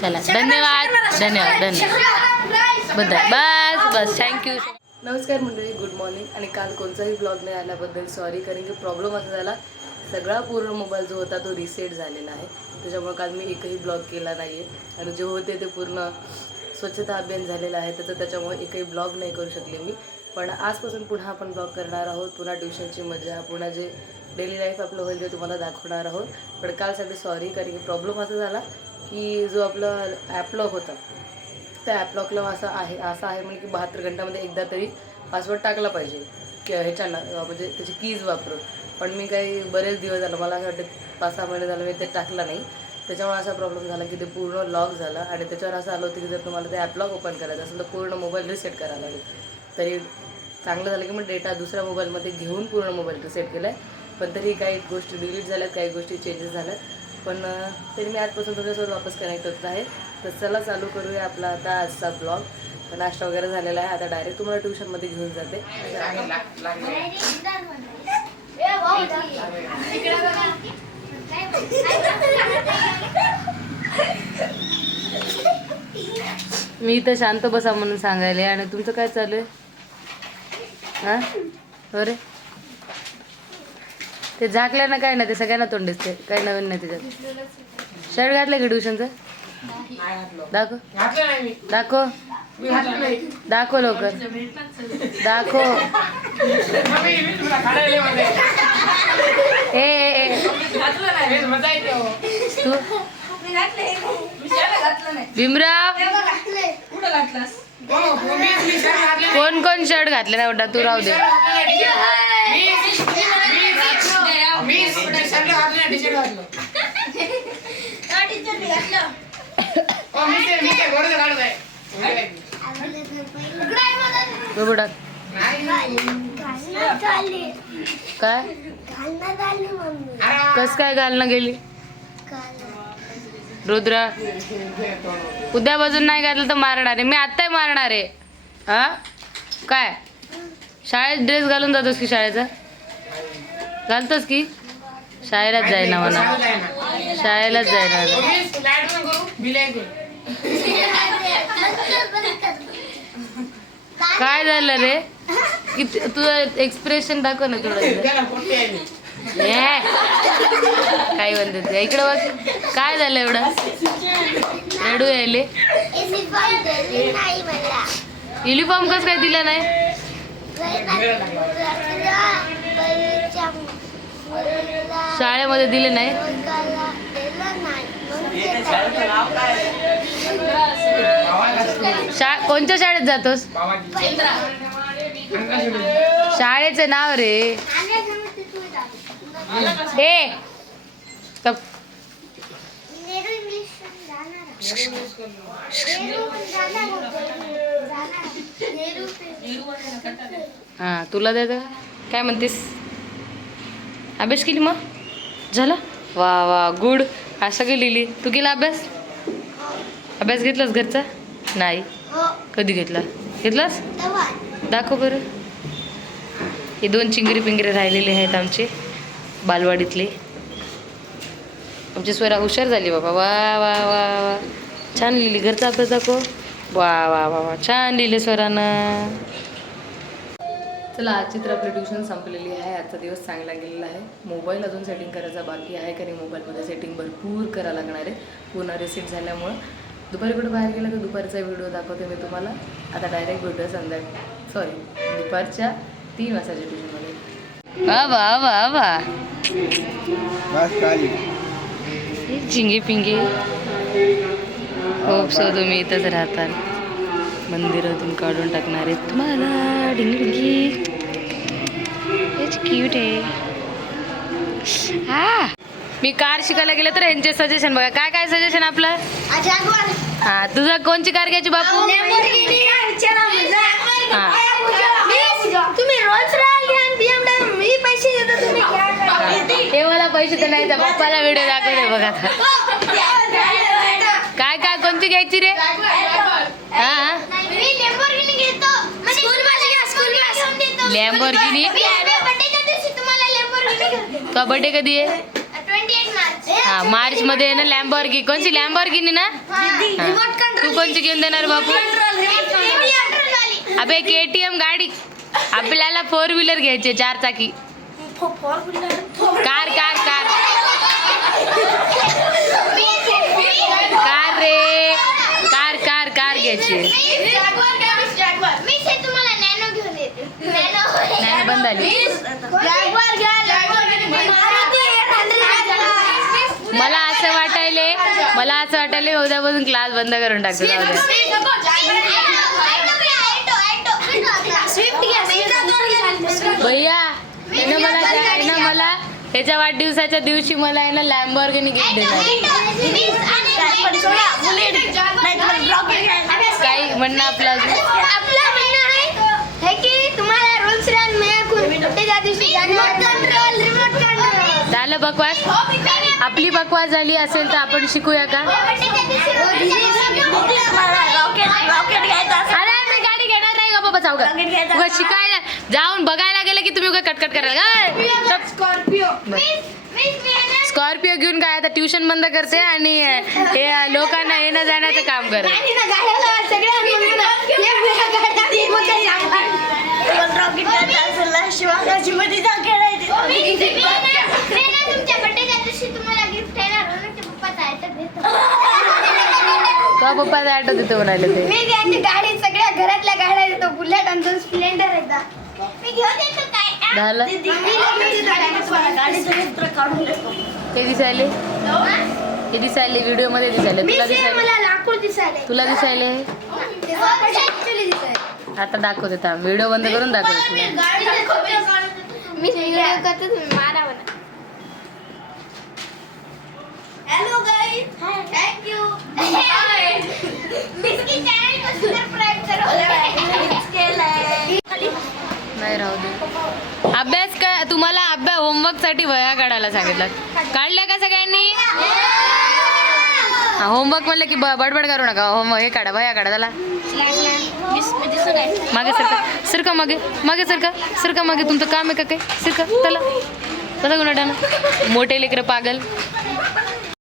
चला धन्यवाद धन्यवाद धन्यवाद बस बस थँक्यू. नमस्कार मंडळी, गुड मॉर्निंग. आणि काल कोणताही ब्लॉग नाही आल्याबद्दल सॉरी, कारण की प्रॉब्लेम असा झाला, सगळा पूर्ण मोबाईल जो होता तो रिसेट झालेला आहे. त्याच्यामुळे काल मी एकही ब्लॉग केला नाही आहे. आणि जे होते ते पूर्ण स्वच्छता अभियान झालेलं आहे त्याच्यामुळे एकही ब्लॉग नाही करू शकले मी. पण आजपासून पुन्हा आपण ब्लॉग करणार आहोत. पुन्हा ट्युशनची मजा, पुन्हा जे डेली लाईफ आपलं होईल ते तुम्हाला दाखवणार आहोत. पण कालसाठी सॉरी, कारण की प्रॉब्लेम असा झाला की जो आपलं ॲपलॉक होता त्या ॲपलॉकला असं आहे म्हणजे की 72 घंट्यामध्ये एकदा तरी पासवर्ड टाकला पाहिजे की ह्याच्यानं, म्हणजे त्याची कीज वापरून. पण मी काही बरेच दिवस झालं, मला असं वाटतं 5-6 महिने झालं मी ते टाकलं नाही. त्याच्यामुळे असा प्रॉब्लेम झाला की ते पूर्ण लॉक झालं. आणि त्याच्यावर असं आलं होतं की जर तुम्हाला ते ॲपलॉक ओपन करायचं असेल तर पूर्ण मोबाईल रिसेट करायला लागेल. तरी चांगलं झालं की मी डेटा दुसऱ्या मोबाईलमध्ये घेऊन पूर्ण मोबाईल रिसेट केला आहे. पण तरी काही गोष्टी डिलीट झाल्यात, काही गोष्टी चेंजेस झाल्यात. पण तरी मी आजपासून तुमच्यासोबत वापस कनेक्ट होत आहे. तर चला चालू करूया आपला आता आजचा ब्लॉग. नाश्ता वगैरे झालेला आहे. आता डायरेक्ट तुम्हाला ट्युशनमध्ये घेऊन जाते. मी इथं शांत बसा म्हणून सांगायले आणि तुमचं काय चालू आहे? हां अरे ते झाकलं ना, काय ना ते सगळ्यांना तोंड दिसते, काही नवीन नाही त्याच्यात. शर्ट घातलं की ट्युशनचं? दाखव दाखव दाखव लवकर दाखव. ए तू भीमराव कोण कोण शर्ट घातले ना उठा, तू राहू दे. काय कस काय घालणं गेली रुद्रा? उद्यापासून नाही घातलं तर मारणार आहे मी, आत्ताही मारणार आहे. हा काय शाळेत ड्रेस घालून जातोस की? शाळेचा घालतोस की? शाळेलाच जाईना म्हणा, शाळेलाच जाईना. काय झालं रे? किती तुझं एक्सप्रेशन दाखव ना थोडं. काय म्हणतात इकडं बघ, काय झालं एवढं रडू यायले? युनिफॉर्म कसं काय दिला नाही? शाळेमध्ये दिले नाही? कोणत्या शाळेत जातोस? शाळेचं नाव रे. ए हा तुला द्या. काय म्हणतेस? अभ्यास केली मग? झाला? वा वा गुड. आज सगळी लिहिली. तू केला अभ्यास? अभ्यास घेतलास घरचा? नाही. कधी घेतला? घेतलास? दाखव बरं. हे 2 चिंगरी पिंगरे राहिलेले आहेत आमचे बालवाडीतले. आमची स्वरा हुशार झाली बाबा. वा वा वा वा छान लिहिली. घरचा अभ्यास दाखव. वा वा वा वा छान लिहिले स्वरानं. चला आजची तर आपली ट्युशन संपलेली आहे. आजचा दिवस चांगला गेलेला आहे. मोबाईल अजून सेटिंग करायचा बाकी आहे, कारण मोबाईलमध्ये सेटिंग भरपूर करायला लागणार आहे पूर्ण रिसेट झाल्यामुळं. दुपारी कुठं बाहेर गेला तर दुपारचा व्हिडिओ दाखवते मी तुम्हाला. आता डायरेक्ट भेटूया दुपारच्या 3 वाजताच्या ट्युशनमध्ये. वा वा वा वा झिंगे पिंगे होप सो तुम्ही इथंच राहता. मंदिरातून काढून टाकणार आहे तुम्हाला. डिंगी हेच क्यूट आहे. हा मी कार शिकायला गेले तर यांचे सजेशन बघा. काय काय सजेशन आपलं? हा तुझा कोणची कार घ्यायची बापू? हा हे मला पैसे तर नाही, पप्पाला व्हिडिओ दाखवते बघा. काय काय कोणती घ्यायची रे? हा लॅम्बोर्गिनी. तुझा बर्थडे कधी आहे? 28 मार्च. हा मार्च मध्ये आहे ना लॅम्बोर्गिनी. कोणची लॅम्बोर्गिनी ना? तू कोणची घेऊन देणार बापू? अबे KTM गाडी. आपल्याला 4 व्हीलर घ्यायचे 4 चाकी. कार कार कार कार रे कार कार कार घ्यायची. नाही बंद झाली. मला असं वाटायले उद्यापासून क्लास बंद करून टाकतो. भैया मला त्याच्या वाढदिवसाच्या दिवशी मला आहे ना लॅम्बोर्गिनी गिफ्ट देणार. काही म्हणणं आपलं है की तुम्हाला रूल्स झालं बकवास. आपली बकवास झाली असेल तर आपण शिकूया का? अरे मी गाडी घेणार नाही का बाबा. उगा शिकायला जाऊन बघायला गेलं की तुम्ही उगा कटकट करायला. स्कॉर्पिओ घेऊन काय आता ट्युशन बंद करते आणि हे लोकांना येणं जाण्याचं काम करते. पप्पाचा ऑटो देतो म्हणाले ते. मी त्यांची गाडी सगळ्या घरातल्या गाड्या देतो. बुलेट आणि स्प्लेंडर एकदा मी घेऊन देतो. काय झालं ते दिसायले व्हिडिओ मध्ये दिसायले. तुला दिसायले आता दाखवते थांब. व्हिडिओ बंद करून दाखवते. मी व्हिडिओ करते तुम्ही मारा म्हणा. Hello guys thank you. मिसकी चॅनल को सबस्क्राइब करो. नाही राहू दे. अभ्यास का तुम्हाला होमवर्क साठी वह्या काढायला सांगितलं. काढल्या का सगळ्यांनी? होमवर्क म्हणलं की बडबड करू नका. होमवर्क हे काढा वह्या काढा. त्याला मागे सरका मागे तुमचं काम आहे का काय? सरका त्याला तसं गुन्हा मोठे लेकरं पागल.